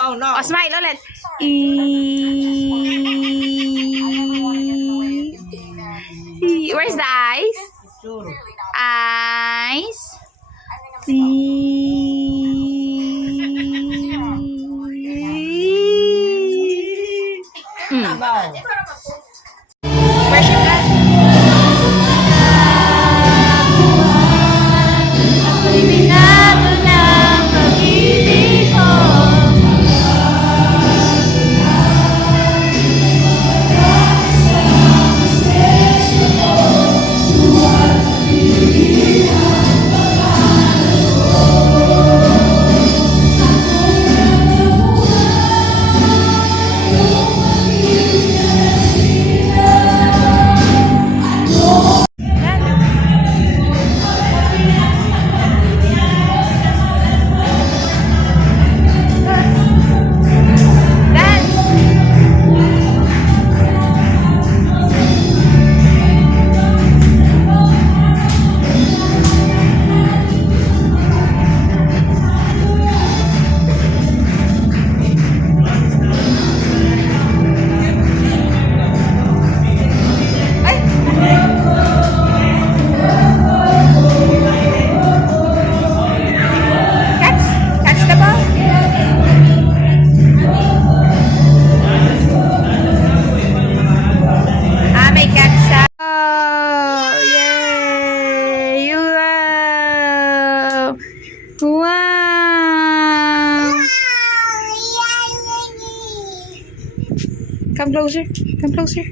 Oh no. Oh, smile ulit. Where's the eyes? Eyes. Worship ka? Binado ng pag-ibig ko. Wow! Come closer. Come closer.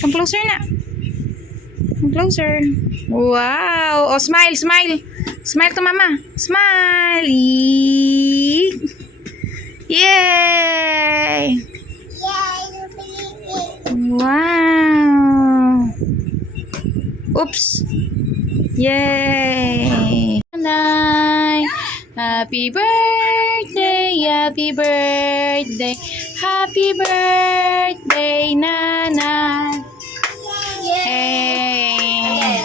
Come closer na. Come closer. Wow! Oh, smile, smile. Smile to mama. Smile. Yay! Wow! Oops. Yay! Nanay, happy birthday, happy birthday, happy birthday, Nanay. Yay!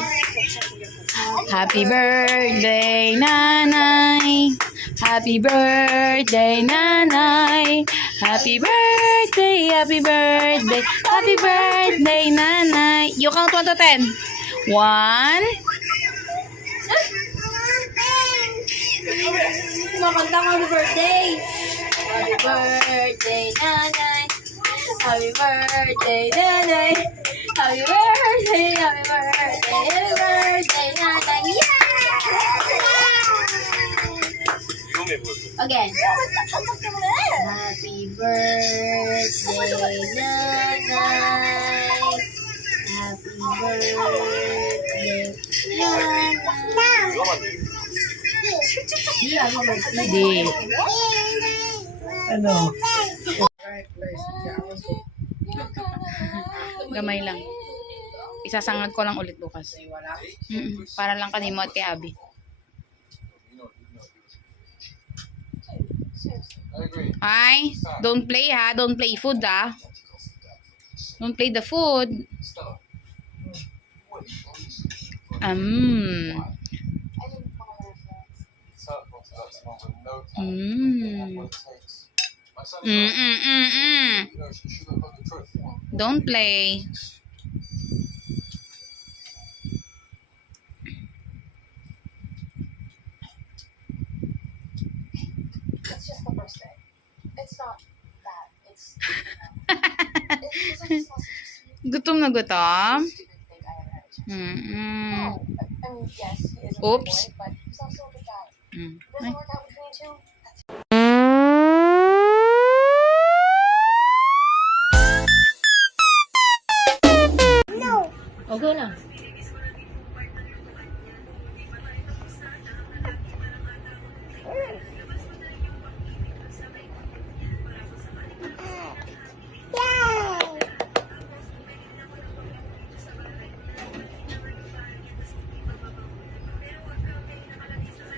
Happy birthday, Nanay. Happy birthday, Nanay. Happy birthday, happy birthday, happy birthday, Nanay. You count 1 to 10. 1. Makanta ko happy birthday. Happy birthday, Nanay. Happy birthday, Nanay. Happy birthday, happy birthday, happy birthday, Nanay. Yeah! Again. Happy birthday, Nanay. Happy birthday, Nanay. Di. Ano? Gamay lang. Isasangag ko lang ulit bukas. Para lang kanimo at kay Abby. Ay, don't play ha. Don't play food ha. Don't play the food. Don't play. It's just the first day. It's not that. It's, it's like it's also just Gutom na gutom. stupid thing I ever had a chance. No, I mean, yes, he is a good Oops. boy, but he's also a good guy. It Ay. doesn't work out between you two. That's Okay na.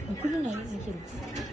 Okay na yun.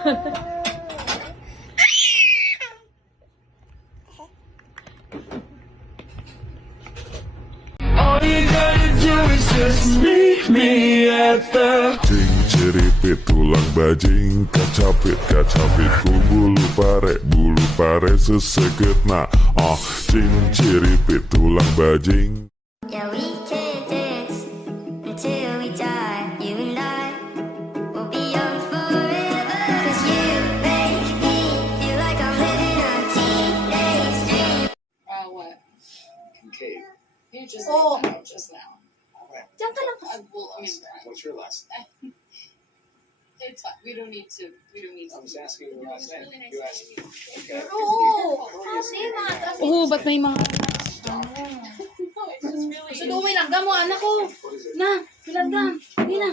All you gotta do is just meet me at the Cing ceripit tulang bajing kacapit ku bulu pare seseget na cing ceripit tulang bajing. Yeah, we can dance until we die. You and I will be young forever. 'Cause you make me feel like I'm living a teenage dream. What? Kincaid. You just Oh. made that out just now. Diyan ka lang. Well, I mean, What's your last name? it's fine. We don't need to. I'm just asking your last name. Really nice You asked meeting me. Okay. Oo. Hindi mga kasi. Oh, ba't may mga... No, it's just really. Gusto daw may langgam mo, anak ko. What is it? Na, may langgam. Hindi na.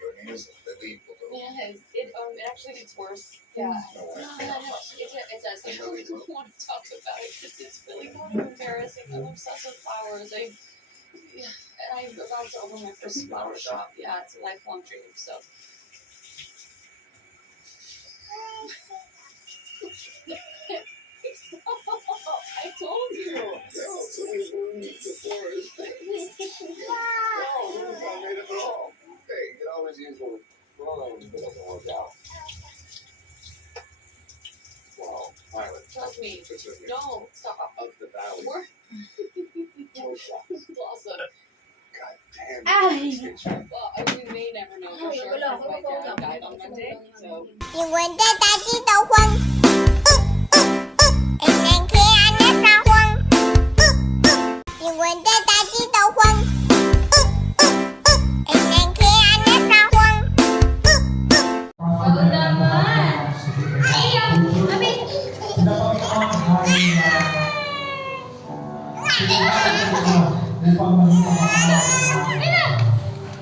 Your name is Lily Bogo. Yeah, it actually gets worse. Yeah. No, it does. I really don't want to talk about it because it's really kind of embarrassing. I'm obsessed with flowers. And I'm about to open my first flower shop. Yeah, it's a lifelong dream. So. I told you. Hey, you can always use one. Well, when it doesn't work out. Well, Violet. Trust me. It's okay. No, stop. Of the valley. We're God awesome. damn. Ay. Well, we may never know for Ay, sure wala because ako. my dad died on Monday. So. 你闻得大地的风，人人黑暗的撒谎。你闻得大地的风，人人黑暗的撒谎。 Oo naman. Ayaw. Mami.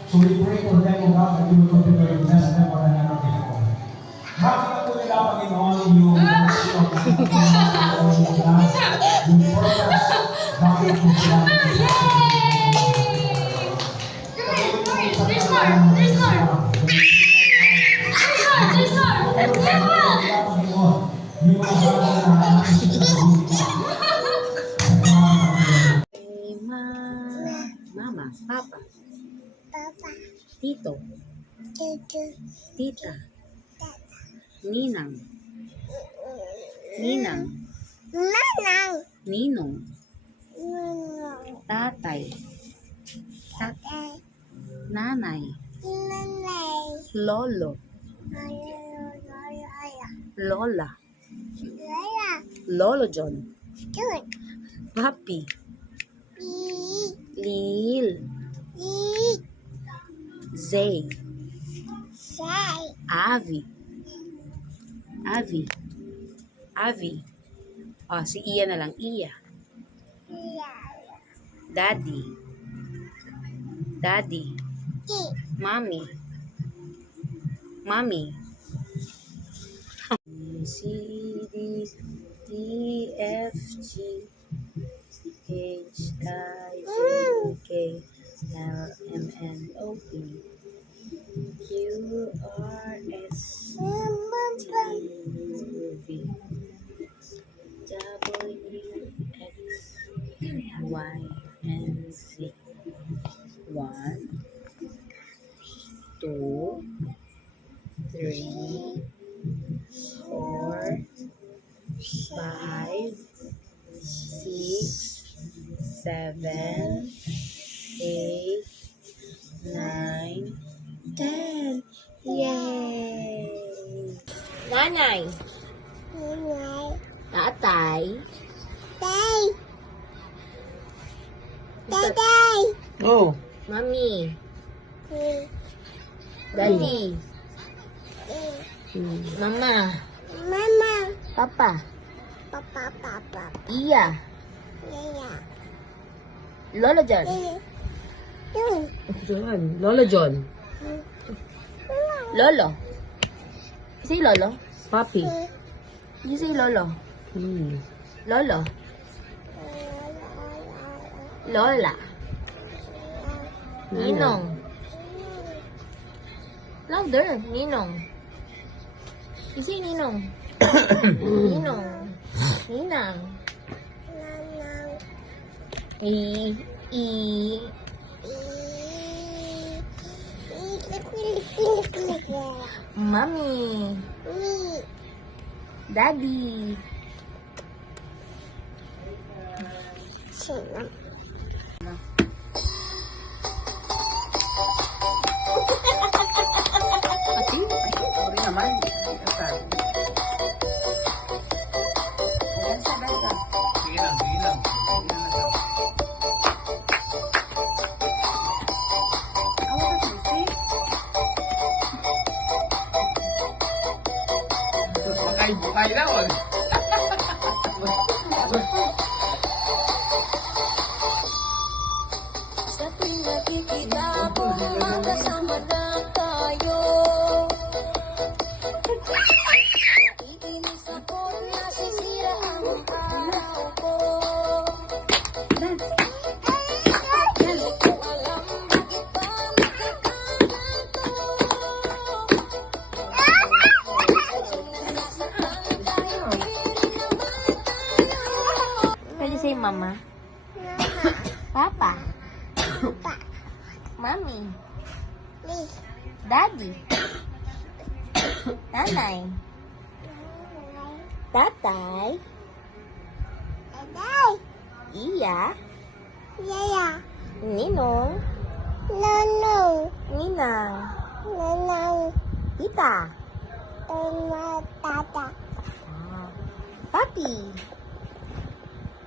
So we pray for them, O God, that you will continue to bless them for another day. Bakit po nila, Panginoon, yung mission, yung purpose, bakit po sila There's more. There's more. There's more. There's more. yung mga bagay na natin sa Mama, Papa, Papa, Tito, Tutu, Tita, Ninang, Ninang, Manang, Ninong, Nunong, Tatay, Nanay, Nanay, Lolo, Lola, Lala, Lolo John, Jun, Papi, Pi, Lil, Li, Zay, Sai, Avi, si Iya na lang, Iya. Daddy, Ti, Mommy, C, D, E, F, G, H, I, J, K, L, M, N, O, P, Q, R, S, T, U, V, W, X, Y, and Z. 1, 2, 3, 4, 5, 6, 7, 8, 9, 10. Yay! Nanay, Nanay, tatay, Tay, Tatay, oh, mami, daddy, mama, Mama, papa, Papa, iya, Yaya, Lola John. Jun, Lolo John. Lolo. You say Lolo? Papi. You say Lolo. Lolo. Lola. Ninong. Louder. Ninong. Isi Ninong. Ninong. Ninang. I. Mami. Daddy. Bukay na, wag. Sa tuwing nakikita mo, magkasama na tayo. Iinis ako, nasisira ang araw ko. Hindi ko alam bakit ba nagkakaganto. Can you say Mama? Papa? Mommy? Daddy? Nanay? Tatay? Iya? Ninong? Ninang? Tita? Papi?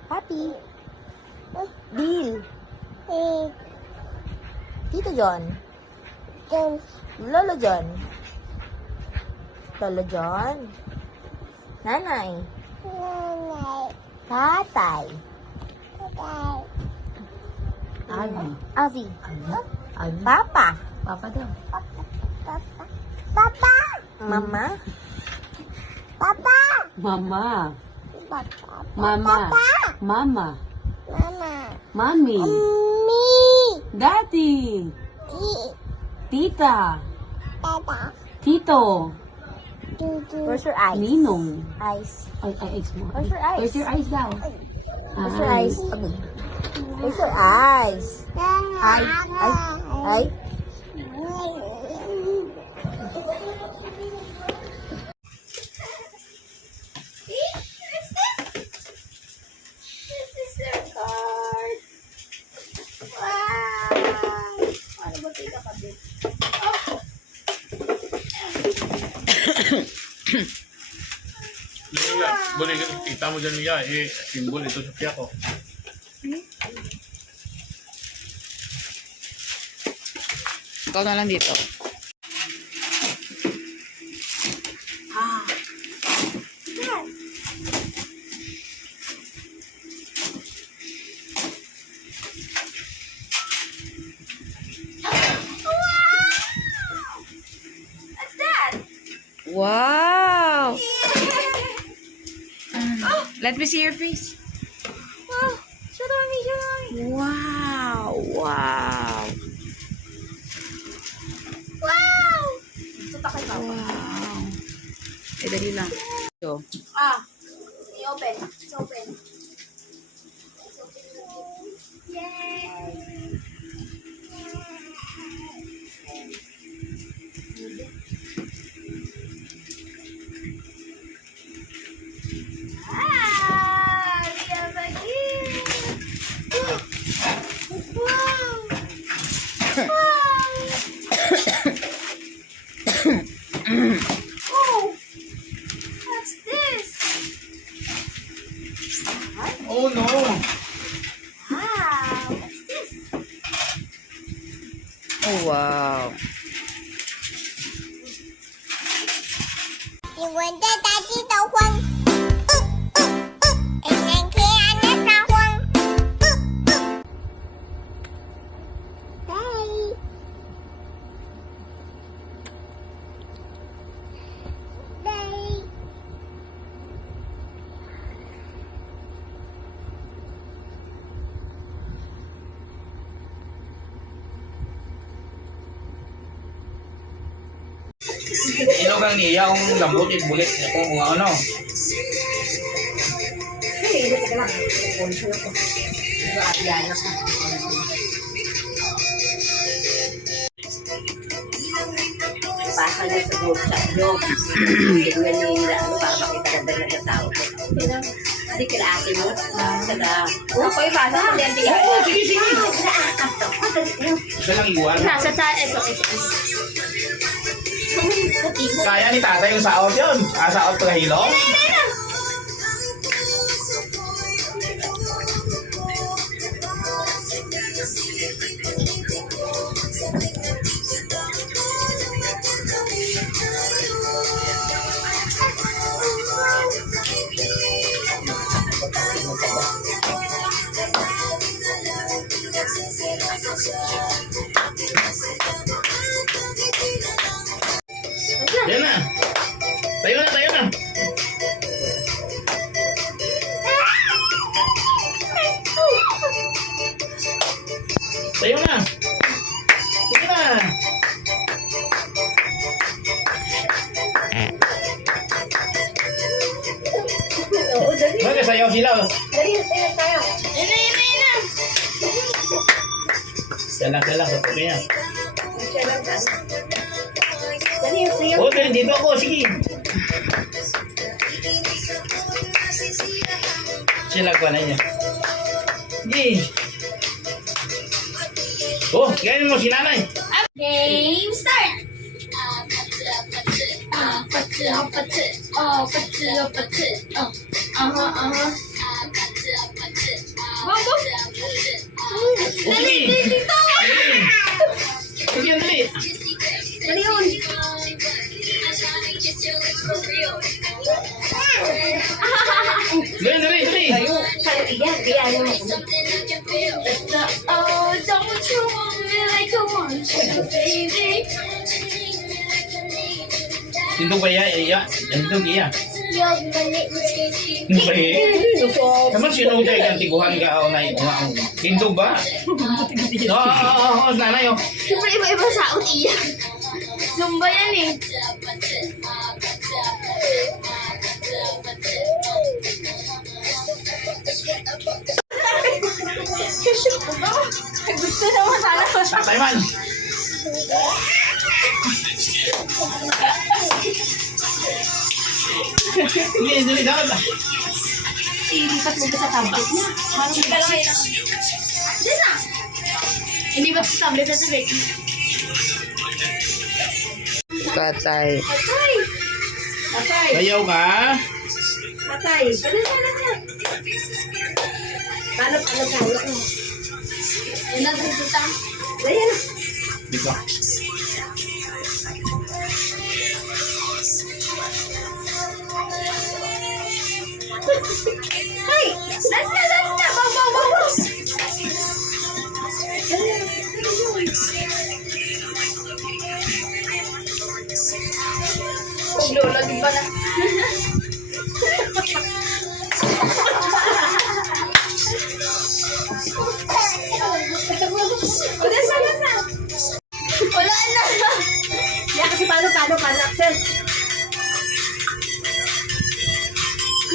Papi? Bill? Tito John? Lolo John? Lolo John? Nanay? Tatay? Avi? Papa? Papa daw. Mama? Mama. Mama. Mama. Mommy. Daddy. Tita. Tito. Where's your eyes? Ninong. Eyes. Eyes mo. Where's your eyes? Where's your eyes daw? Where's your eyes? Okay. Where's your eyes? Eye. Boleh kita mo dyan niya, simbol ito sa tiyak ko. Ikaw na lang dito. Wow! Let me see your face. Wow! Wow! Wow! Eh, dali lang. Ito. I-open. It's open. Oh no! Oh, wow. You want the daddy the one? And then can I the one? Hey. Inugang niya ang lambot at bulit kung ano. Hey, hindi ka lang. Konso ako. Ayan ako. Pasa niya sa group chat nyo. Tignan niyo yung ano para makita ganda na sa tao ko. Hindi kila ate mo. Kada. Oo, ko ipasa. Hindi ka. Oo, sige, sige. Isa lang iwan. Nasa sa ito. Kaya ni tatay yung saot yun. Saot ka hilo. Yan na. Tayo na, tayo na. Tayo na. Sige na. Oo, dali. Magkasayaw sila. Dali, tayo tayo. Kailang, sa tuloy niya. Siya lang tayo. Dali, sayo. Oo, dito ako. Sige. Sila ko na niya. Sige. Oh, kaya mo si nanay. Game start! Oh, sige. Sige, dali. Ano yun? Dali. Sayo, iyan, iyan mo. Oh, don't you want me like I want you, baby? Tindog ba iya? Tindog iya. You're manipulating. Bae. Kaman sino tayo kang tiguhan ka o na tindog ba? Oo, nanay oh. Siyempre iba-iba sa iyan. Zumba yan eh. Gusto naman sana ko. Tatay man. Sige, dali, dapat ba? Ilipat mo ba sa tablet niya? Hindi ka lang ngayon. Diyan na. Hindi ba sa tablet na tubig? Tatay. Patay. Patay. Sayaw ka? Patay. Dali, dali. Paano tayo? Yan na, dito. Dali na. Dito. Hey! Let's na! Bow! Huwag lola, di ba na? Wala na! Yan kasi paano action?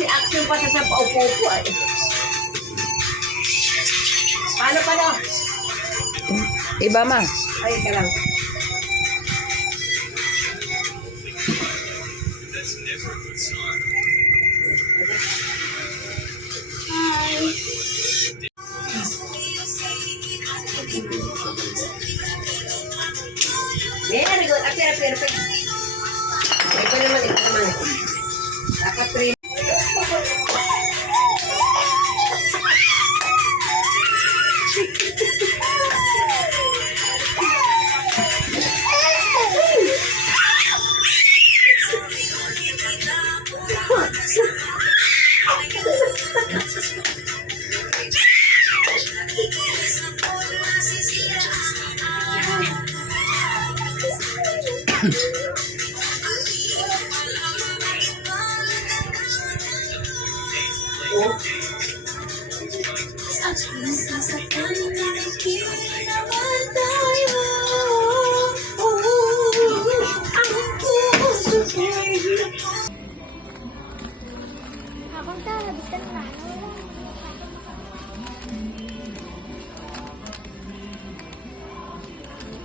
May action pa sa paupo-upo ay. Paano? Iba ma. Ay, ka lang. Very good. Perfect. Ito naman. Dapat pre.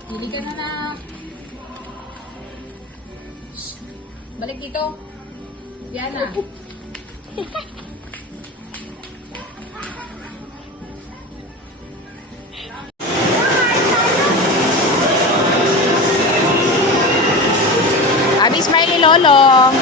Hili ka na na. Balik dito. Diana. Abi, smile ni Lolo.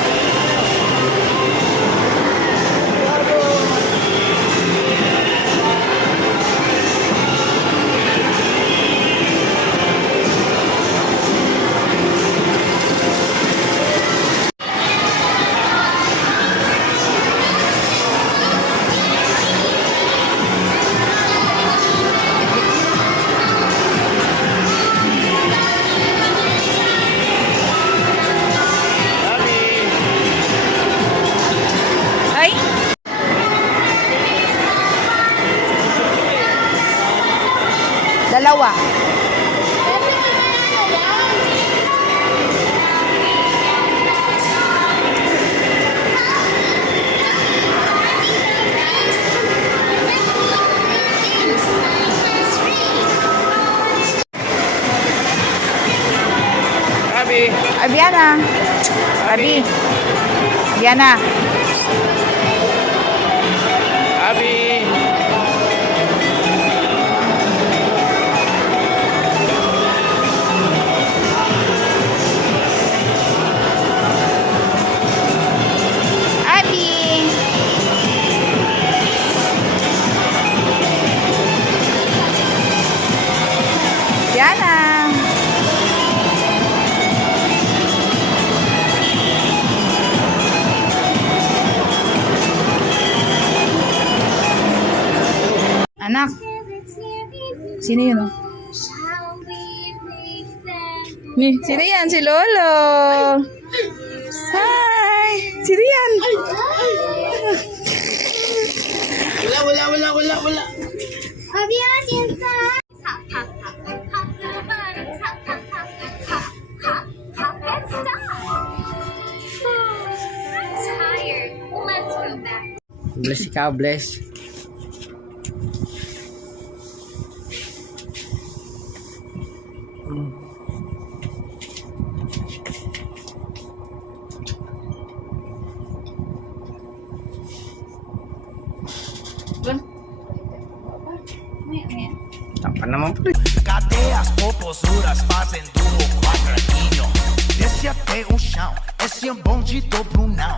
Ay! Dalawa. Abi! Abi, Diana. Abi. Diana. Abi! Abi. Diana. Anak. Sino yun? Oh? Ni, sino yan? Si Lolo. Hi. Sino yan? Wala. Bless ikaw, bless. Tapa naman po. Cadeias popozuras fazendo o quadradinho. Desce até o chão, esse é o bonde do Brunão.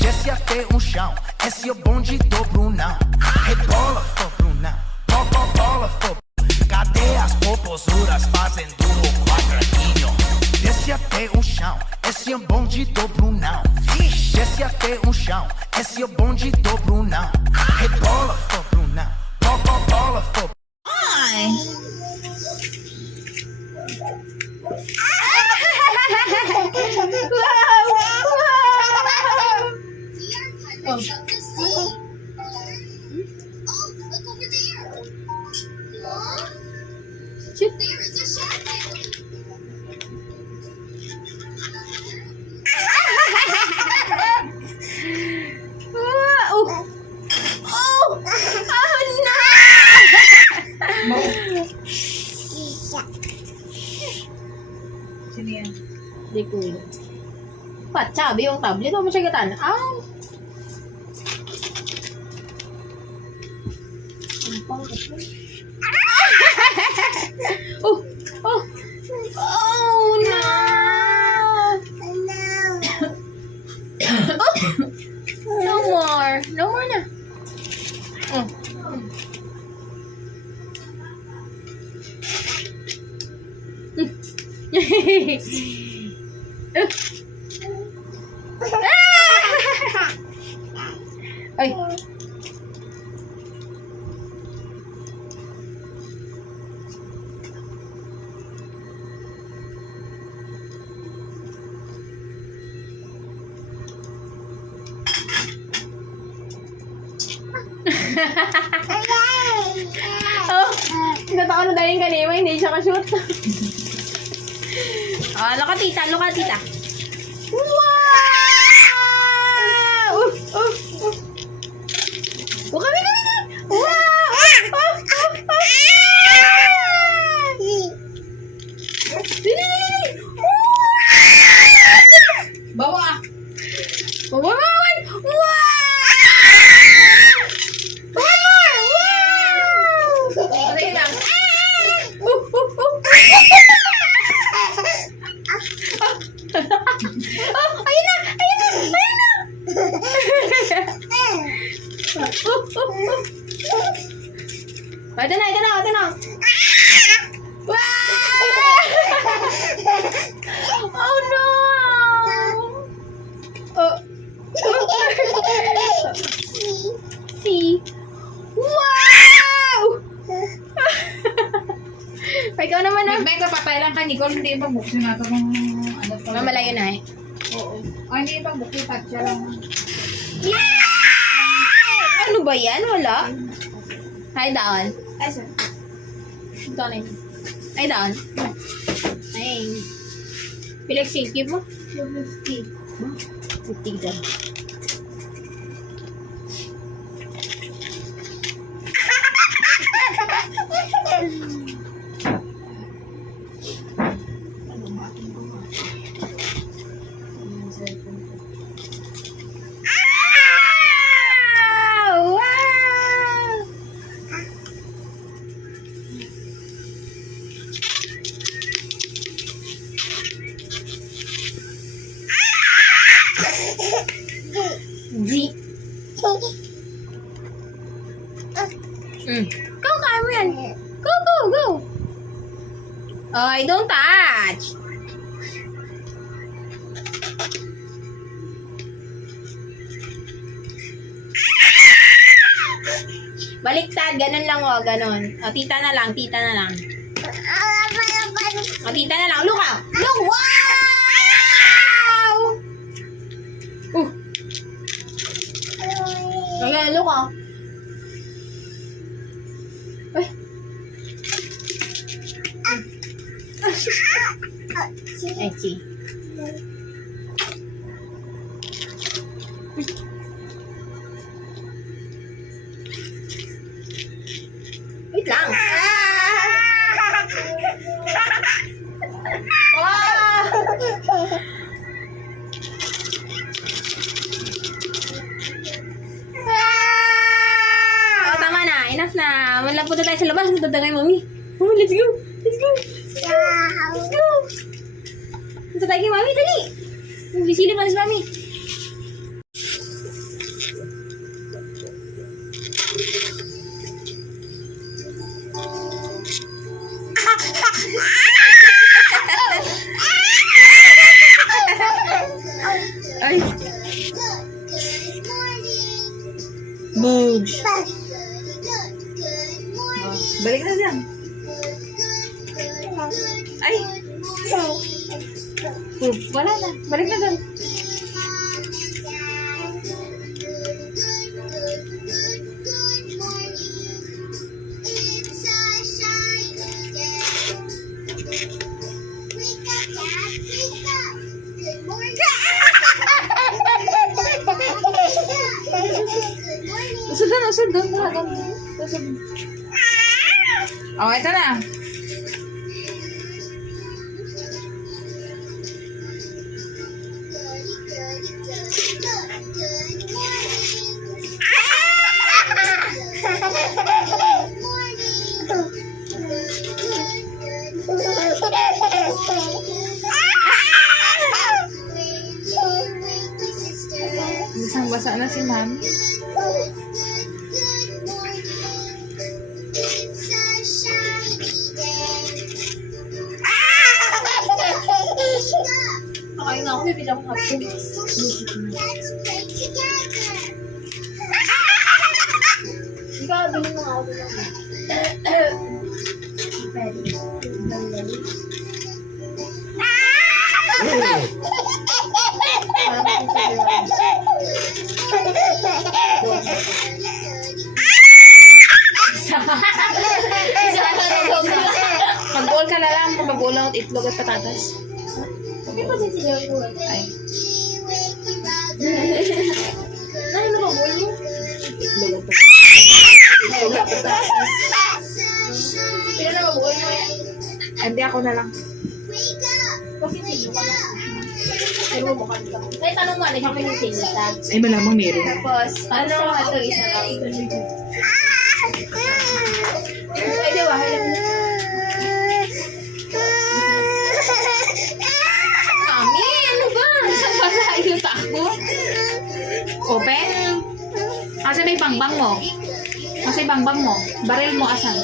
Desce até o chão, esse é o bonde do Brunão. Rebola, for Brunão, bola, for. Cadeias popozuras fazendo o quadradinho. Desce até o chão, esse é o bonde do Brunão. Desce até o chão, esse é o bonde do Brunão. Rebola, for Brunão, bola, for. Sino yan? Di ko yun. Sabi yung tablet, huwag mo siya gatan. No more na. Ay. Nataka na dahil yung kanima, hindi siya ka-shoot. Look at tita. Wow! Kami! Wow! Ayun na! Ayun na! Ayun na! Ito na! Ito na! Ito na! Oh no! Oh. See? Wow! Ikaw naman ah. May kapatay lang ka, Nicole. Hindi yung pagbuksin nato kung ano pa. Mamalayo na eh. Oo. Oh, hindi yung pagbuksin. Tagsya lang. Ano ba yan? Wala? Ay, down. Ay, sir. Down eh. Ay, down. Ay. Pilag-safety mo? 250. 50 dyan. G. Go, kaya mo yan. Go, go, go. Ay, don't touch. Baliktad, ganun lang o, ganun. O, tita na lang, tita na lang. O, tita na lang. Look out! Look! Wow! Ayan, look out. Ay, see. Wait lang. Oh, tama na. Enough na. Wala po tayo sa labas. Punta tayo kay Mami. Oh, let's go. Let's go. Let's go. Punta tayo kay Mami. Dali. Bisilip pa si Mami. Ay. Boogs. Balik na dyan. Ay. Wala na. Balik na dyan. Usod doon, usod doon. Usod. Oh, ito na. Basang-basa na si Mami. Okay nga ako, bibili ako hapon. Ikaw, bilhin mo nga ako. Mag-bowl ka na lang. Mag-bowl lang at itlog at patatas. Hindi pa sisigaw ko. Ay. Ano ba bowl mo? Itlog at patatas. Pero na ba bowl mo yan? Hindi, ako na lang. Kasi sino ka na. Pero mo ka nila. Kaya tanong mo, ano siya pinisilita? Ay, malamang meron. Tapos, ano ito isa lang? Pwede ba? bang mo. Baril mo asan?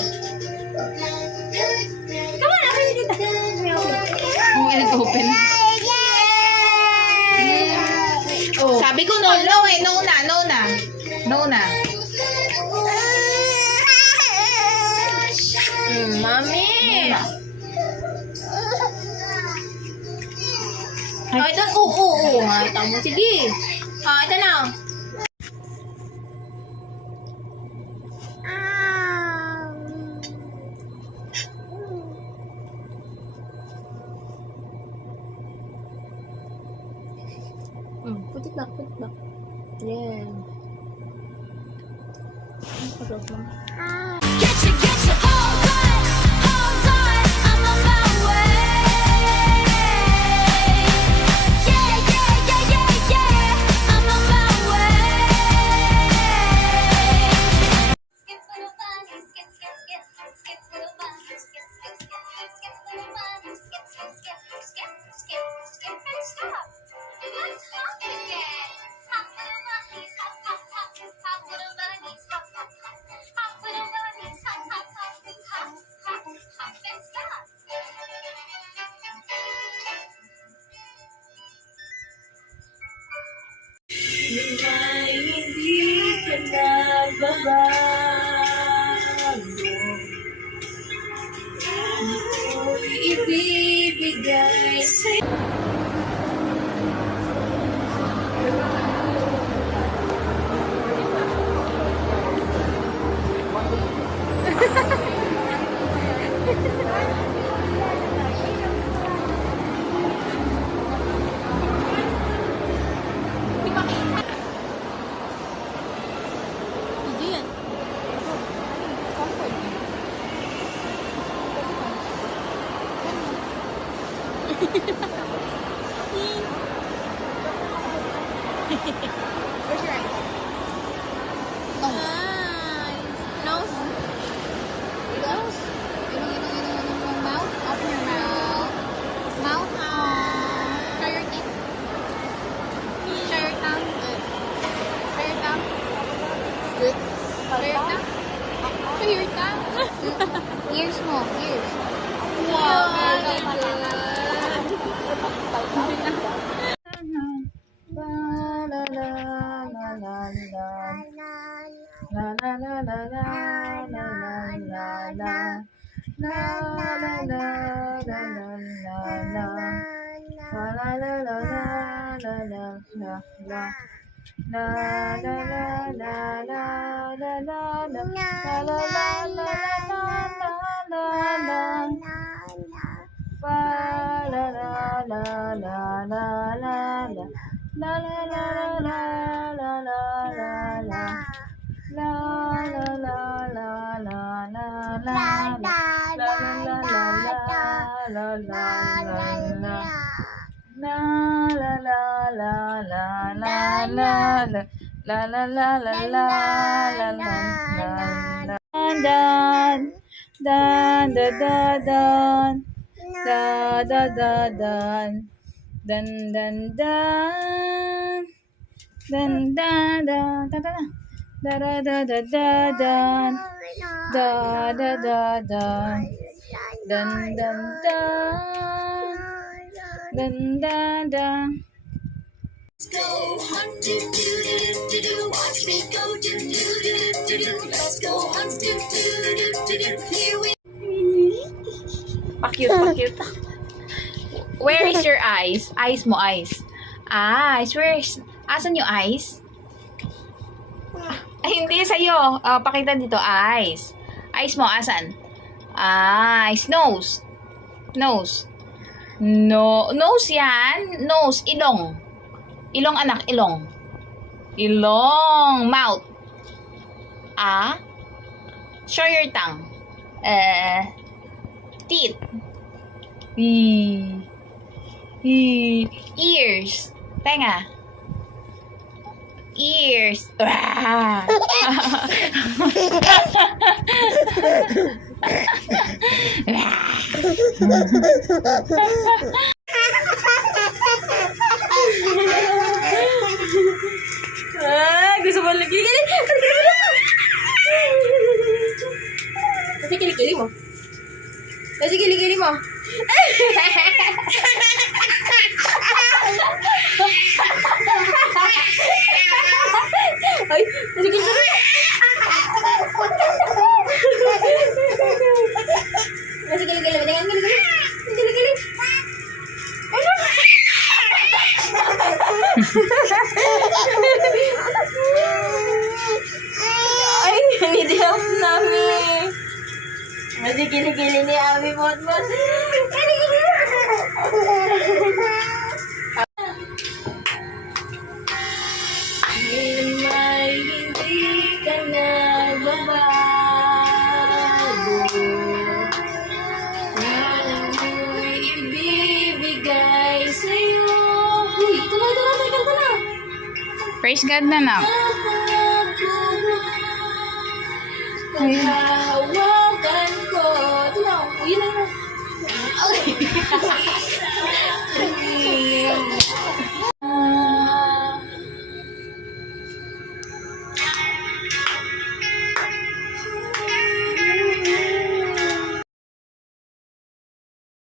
Come on, open it, tita. Oh, nag-open. Oh. Sabi ko no eh. No na. Mami. Oh, ito. Oo. Ito mo. Sige. Oh, ito na. Put it back. Yeah. Getcha, hold on, I'm on my way. Yeah, I'm on my way. Skip little bunny, skip little bunny, skip little bunny, skip and stop. Let's hop again. Hop little bunnies, hop, hop little bunnies, hop, hop little bunnies, hop and stop. Where's your eyes? Nose. Nose. Mouth. Open your mouth. Mouth. Show your teeth. Show your tongue. Show your tongue. Good. Show your tongue. Show your tongue. Ears mo. Ears. Wow. Very good. Let's go hunt, do do do do do. Watch me go, do do do do do. Let's go hunt, do do do do do. Here we. Pa-cute. Where is your eyes? Eyes mo, eyes. Eyes. Asan yung eyes? Ay, hindi sa'yo. Pakita dito, eyes. Eyes mo, asan? Eyes. Nose. No. Nose yan. Nose. Ilong. Ilong, anak. Ilong. Mouth. Show your tongue. Teeth. Ears. Tenga. Ears. Gusto mo lagi? Kasi kilikili mo. Ay, kasi kilikili. Kasi kilikili. Dengan kilikili. Kilikili. Ay, need help namin. Masih gili-gili ni Ami Motmos. May hindi ka na babago. Yan ang mo'y ibibigay sa'yo. Uy, tuloy, kanta na. Praise God na na. Kaya